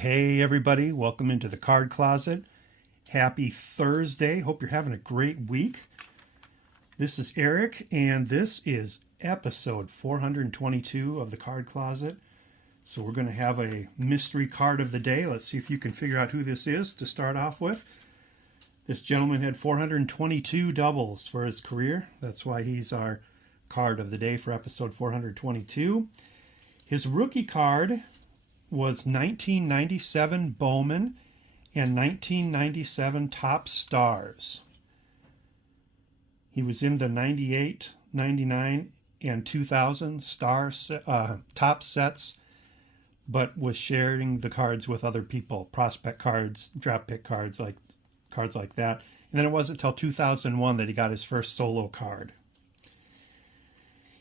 Hey everybody, welcome into the Card Closet. Happy Thursday. Hope you're having a great week. This is Eric, and this is episode 422 of the Card Closet. So we're going to have a mystery card of the day. Let's see if you can figure out who this is to start off with. This gentleman had 422 doubles for his career. That's why he's our card of the day for episode 422. His rookie card was 1997 Bowman and 1997 Top Stars. He was in the 98, 99, and 2000 top sets, but was sharing the cards with other people, prospect cards, draft pick cards like that. And then it wasn't until 2001 that he got his first solo card.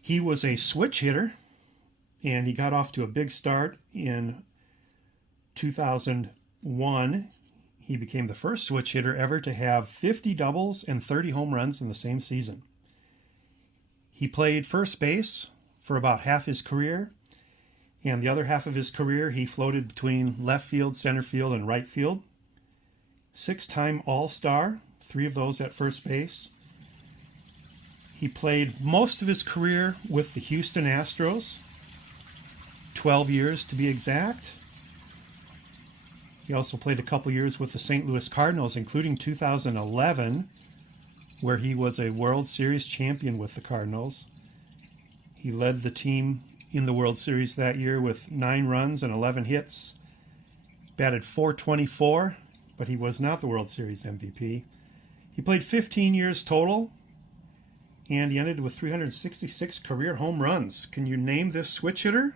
He was a switch hitter, and he got off to a big start in 2001. He became the first switch hitter ever to have 50 doubles and 30 home runs in the same season. He played first base for about half his career, and the other half of his career he floated between left field, center field, and right field. 6-time All-Star, 3 of those at first base. He played most of his career with the Houston Astros, 12 years to be exact. He also played a couple years with the St. Louis Cardinals, including 2011, where he was a World Series champion with the Cardinals. He led the team in the World Series that year with 9 runs and 11 hits. Batted .424, but he was not the World Series MVP. He played 15 years total, and he ended with 366 career home runs. Can you name this switch hitter?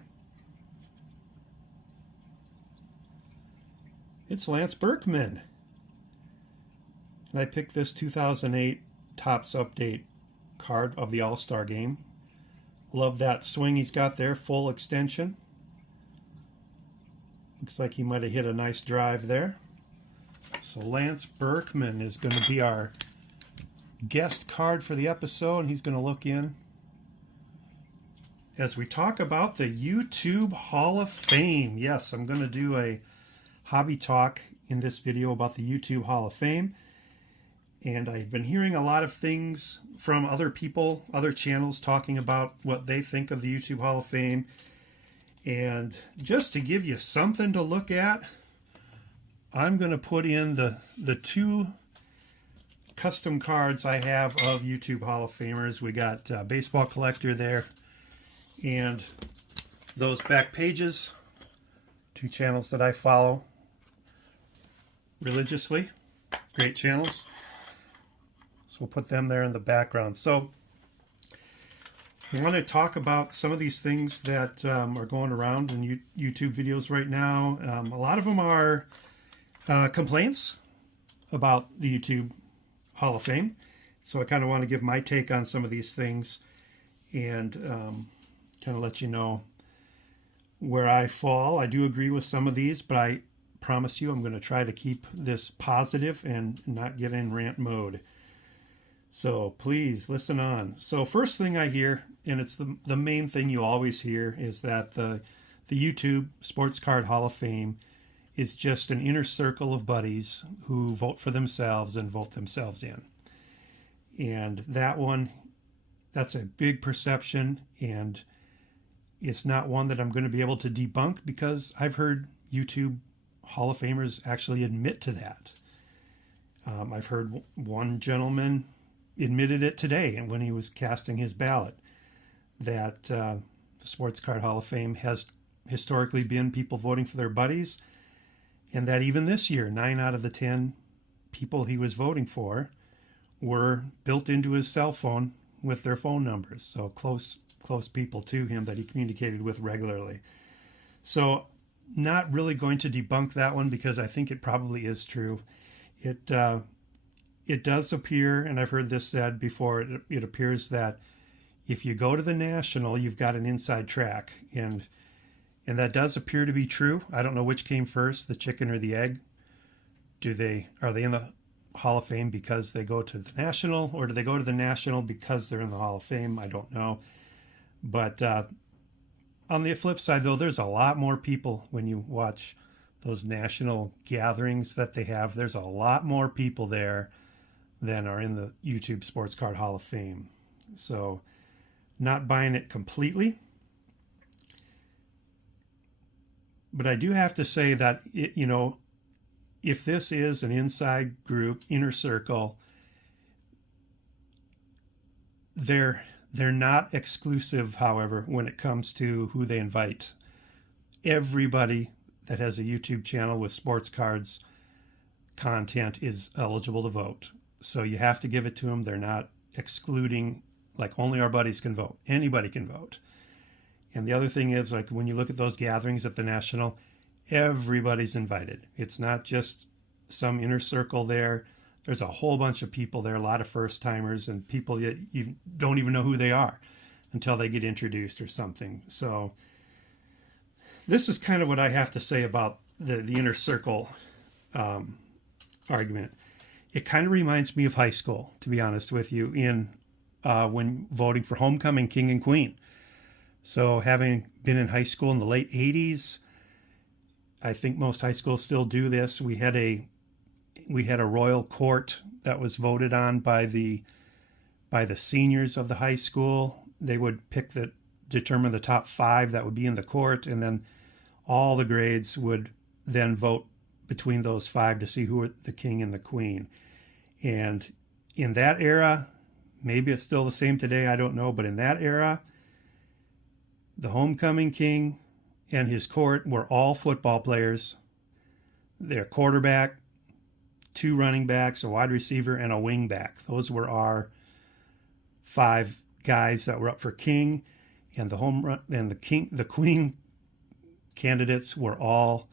It's Lance Berkman. And I picked this 2008 Topps Update card of the All-Star Game. Love that swing he's got there, full extension. Looks like he might have hit a nice drive there. So Lance Berkman is going to be our guest card for the episode, and he's going to look in as we talk about the YouTube Hall of Fame. Yes, I'm going to do a hobby talk in this video about the YouTube Hall of Fame, and I've been hearing a lot of things from other people, other channels talking about what they think of the YouTube Hall of Fame. And just to give you something to look at, I'm going to put in the 2 custom cards I have of YouTube Hall of Famers. We got Baseball Collector there, and those back pages, 2 channels that I follow religiously, great channels. So we'll put them there in the background. So I want to talk about some of these things that are going around in YouTube videos right now. A lot of them are complaints about the YouTube Hall of Fame. So I kind of want to give my take on some of these things and kind of let you know where I fall. I do agree with some of these, but I promise you I'm going to try to keep this positive and not get in rant mode. So please listen on. So first thing I hear, and it's the main thing you always hear, is that the YouTube Sports Card Hall of Fame is just an inner circle of buddies who vote for themselves and vote themselves in. And that's a big perception, and it's not one that I'm going to be able to debunk, because I've heard YouTube Hall of Famers actually admit to that. I've heard one gentleman admitted it today, and when he was casting his ballot, that the Sports Card Hall of Fame has historically been people voting for their buddies, and that even this year, 9 out of the 10 people he was voting for were built into his cell phone with their phone numbers. So close people to him that he communicated with regularly. So not really going to debunk that one, because I think it probably is true. It does appear, and I've heard this said before, it appears that if you go to the National, you've got an inside track, and that does appear to be true. I don't know which came first, the chicken or the egg. Are they in the Hall of Fame because they go to the National, or do they go to the National because they're in the Hall of Fame? I don't know. But on the flip side, though, there's a lot more people when you watch those national gatherings that they have, there's a lot more people there than are in the YouTube Sports Card Hall of Fame. So not buying it completely. But I do have to say that, if this is an inside group, inner circle, they're not exclusive, however, when it comes to who they invite. Everybody that has a YouTube channel with sports cards content is eligible to vote. So you have to give it to them. They're not excluding, like only our buddies can vote. Anybody can vote. And the other thing is, like when you look at those gatherings at the National, everybody's invited. It's not just some inner circle there. There's a whole bunch of people there, a lot of first timers and people that you don't even know who they are until they get introduced or something. So this is kind of what I have to say about the inner circle argument. It kind of reminds me of high school, to be honest with you, in when voting for homecoming king and queen. So having been in high school in the late 80s, I think most high schools still do this. We had a royal court that was voted on by the seniors of the high school. They would determine the top 5 that would be in the court, and then all the grades would then vote between those 5 to see who were the king and the queen. And in that era, maybe it's still the same today, I don't know, but in that era, the homecoming king and his court were all football players. Their quarterback, 2 running backs, a wide receiver, and a wing back. Those were our 5 guys that were up for king, and the queen candidates were all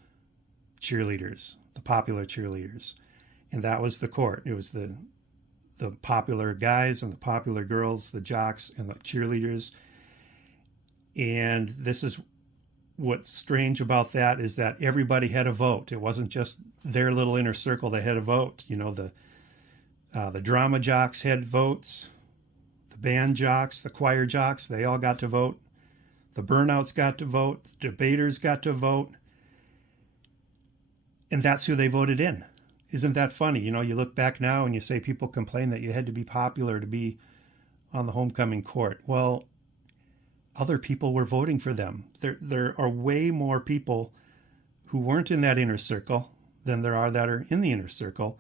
cheerleaders, the popular cheerleaders. And that was the court. It was the popular guys and the popular girls, the jocks and the cheerleaders. And this is what's strange about that, is that everybody had a vote. It wasn't just their little inner circle that had a vote. The drama jocks had votes, the band jocks, the choir jocks, they all got to vote. The burnouts got to vote, the debaters got to vote. And that's who they voted in. Isn't that funny? You look back now and you say people complain that you had to be popular to be on the homecoming court. Well, other people were voting for them. There are way more people who weren't in that inner circle than there are that are in the inner circle.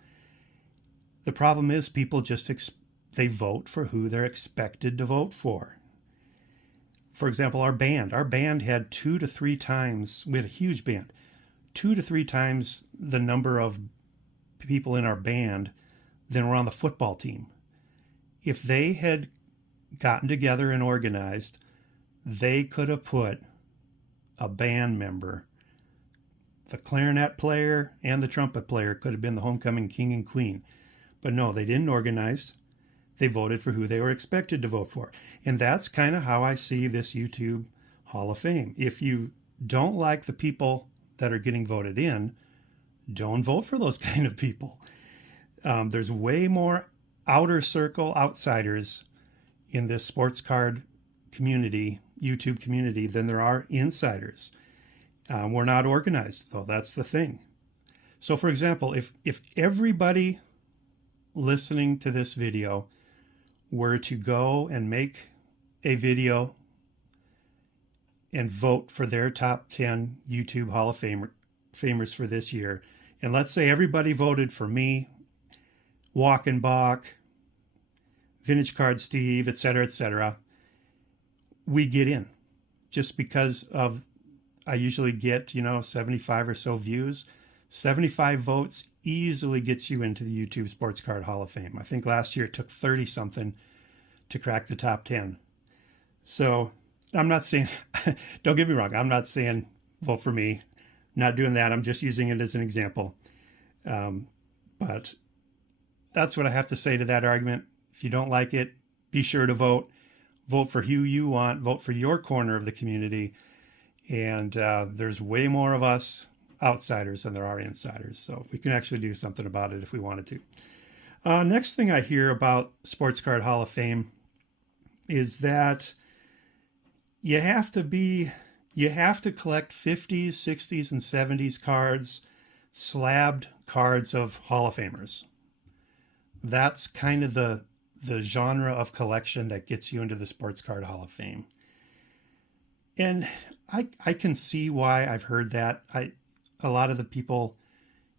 The problem is people just they vote for who they're expected to vote for. For example, our band had 2 to 3 times, we had a huge band, 2 to 3 times the number of people in our band than were on the football team. If they had gotten together and organized, they could have put a band member, the clarinet player and the trumpet player could have been the homecoming king and queen. But no, they didn't organize. They voted for who they were expected to vote for. And that's kind of how I see this YouTube Hall of Fame. If you don't like the people that are getting voted in, don't vote for those kind of people. There's way more outer circle outsiders in this sports card community, YouTube community, than there are insiders. We're not organized, though. That's the thing. So, for example, if everybody listening to this video were to go and make a video and vote for their top 10 YouTube Hall of Famers for this year, and let's say everybody voted for me, Walk and Balk, Vintage Card Steve, etc., we get in just because of, I usually get, 75 or so views. 75 votes easily gets you into the YouTube Sports Card Hall of Fame. I think last year it took 30 something to crack the top 10. So I'm not saying, don't get me wrong, I'm not saying vote for me. Not doing that. I'm just using it as an example. But that's what I have to say to that argument. If you don't like it, be sure to vote. Vote for who you want. Vote for your corner of the community. And there's way more of us outsiders than there are insiders. So we can actually do something about it if we wanted to. Next thing I hear about Sports Card Hall of Fame is that you have to You have to collect 50s, 60s, and 70s cards, slabbed cards of Hall of Famers. That's kind of the genre of collection that gets you into the Sports Card Hall of Fame. And I can see why I've heard that. A lot of the people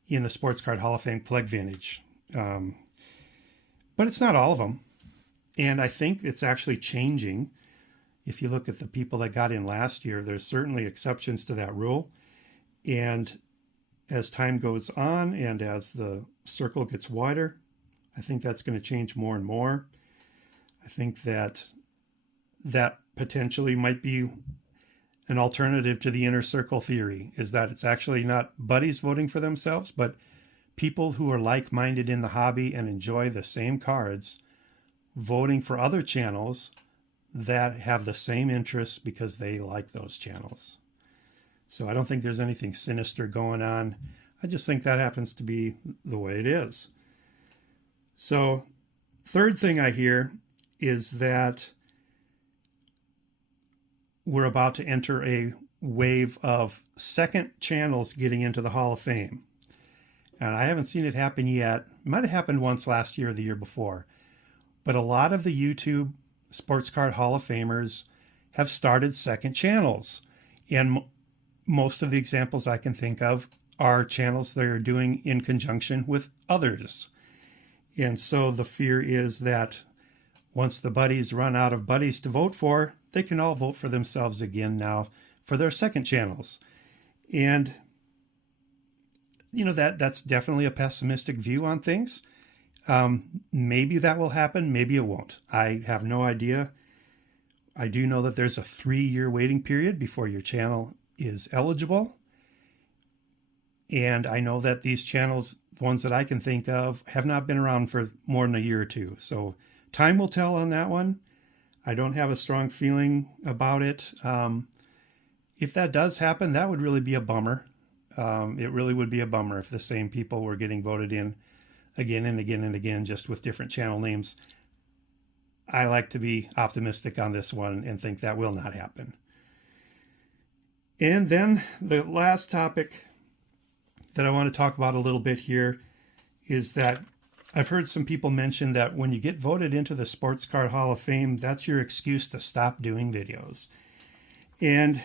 in the Sports Card Hall of Fame collect vintage. But it's not all of them. And I think it's actually changing. If you look at the people that got in last year, there's certainly exceptions to that rule. And as time goes on and as the circle gets wider, I think that's going to change more and more. I think that potentially might be an alternative to the inner circle theory, is that it's actually not buddies voting for themselves, but people who are like-minded in the hobby and enjoy the same cards voting for other channels that have the same interests because they like those channels. So I don't think there's anything sinister going on. I just think that happens to be the way it is. So third thing I hear is that we're about to enter a wave of second channels getting into the Hall of Fame. And I haven't seen it happen yet. It might have happened once last year or the year before. But a lot of the YouTube Sports Card Hall of Famers have started second channels. And most of the examples I can think of are channels they're doing in conjunction with others. And so the fear is that once the buddies run out of buddies to vote for, they can all vote for themselves again now for their second channels. And, you know, that's definitely a pessimistic view on things. Maybe that will happen. Maybe it won't. I have no idea. I do know that there's a 3-year waiting period before your channel is eligible. And I know that these channels, the ones that I can think of, have not been around for more than a year or two. So time will tell on that one. I don't have a strong feeling about it. If that does happen, that would really be a bummer. It really would be a bummer if the same people were getting voted in again and again and again, just with different channel names. I like to be optimistic on this one and think that will not happen. And then the last topic that I want to talk about a little bit here is that I've heard some people mention that when you get voted into the Sports Card Hall of Fame, that's your excuse to stop doing videos. And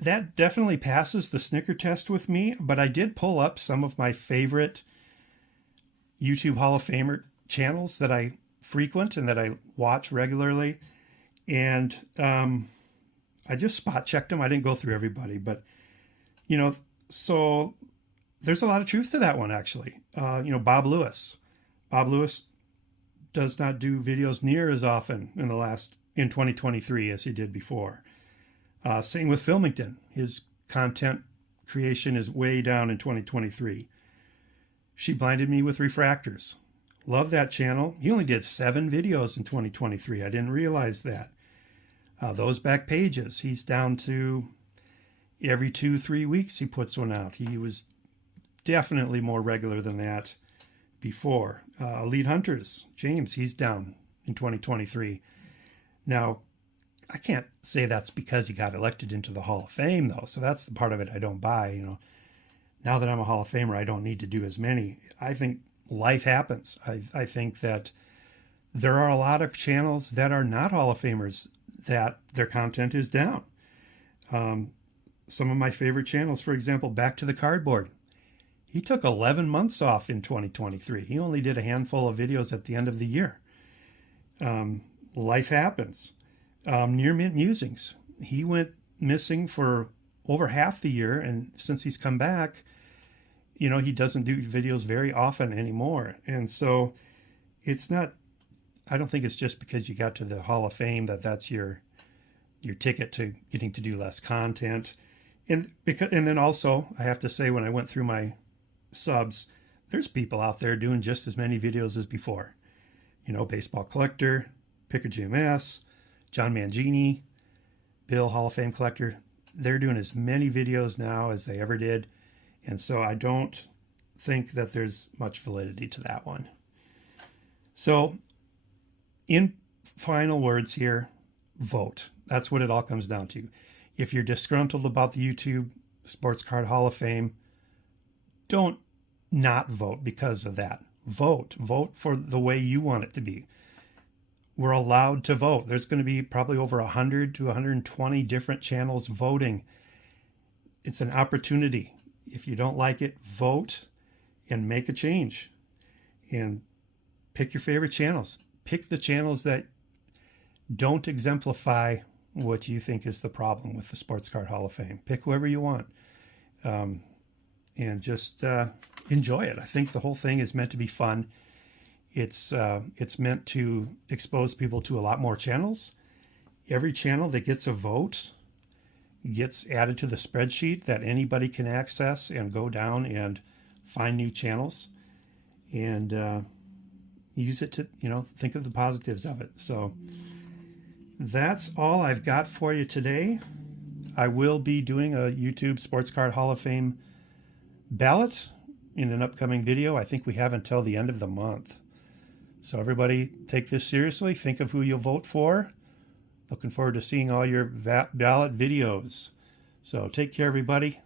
that definitely passes the snicker test with me, but I did pull up some of my favorite YouTube Hall of Famer channels that I frequent and that I watch regularly. And I just spot checked them. I didn't go through everybody, but, you know, so there's a lot of truth to that one, actually. Bob Lewis. Bob Lewis does not do videos near as often in 2023 as he did before. Same with Filmington. His content creation is way down in 2023. She Blinded Me with Refractors. Love that channel. He only did 7 videos in 2023. I didn't realize that. Those Back Pages, he's down to every 2-3 weeks he puts one out. He was definitely more regular than that before. Elite Hunters, James, he's down in 2023. Now, I can't say that's because he got elected into the Hall of Fame, though. So that's the part of it I don't buy. Now that I'm a Hall of Famer, I don't need to do as many. I think life happens. I think that there are a lot of channels that are not Hall of Famers that their content is down. Some of my favorite channels, for example, Back to the Cardboard. He took 11 months off in 2023. He only did a handful of videos at the end of the year. Life happens. Near Mint Musings. He went missing for over half the year, and since he's come back, he doesn't do videos very often anymore. And so it's not, I don't think it's just because you got to the Hall of Fame that's your ticket to getting to do less content. And then also, I have to say, when I went through my subs, there's people out there doing just as many videos as before. Baseball Collector, Picker GMS, John Mangini, Bill Hall of Fame Collector. They're doing as many videos now as they ever did. And so I don't think that there's much validity to that one. So in final words here, vote. That's what it all comes down to. If you're disgruntled about the YouTube Sports Card Hall of Fame, don't not vote because of that. Vote for the way you want it to be. We're allowed to vote. There's going to be probably over 100 to 120 different channels voting. It's an opportunity. If you don't like it, vote and make a change. And pick your favorite channels. Pick the channels that don't exemplify what you think is the problem with the Sports Card Hall of Fame. Pick whoever you want. And just enjoy it. I think the whole thing is meant to be fun. It's meant to expose people to a lot more channels. Every channel that gets a vote gets added to the spreadsheet that anybody can access and go down and find new channels and use it to, think of the positives of it. So that's all I've got for you today. I will be doing a YouTube Sports Card Hall of Fame ballot in an upcoming video. I think we have until the end of the month. So everybody take this seriously. Think of who you'll vote for. Looking forward to seeing all your ballot videos. So take care, everybody.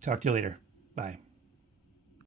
Talk to you later. Bye.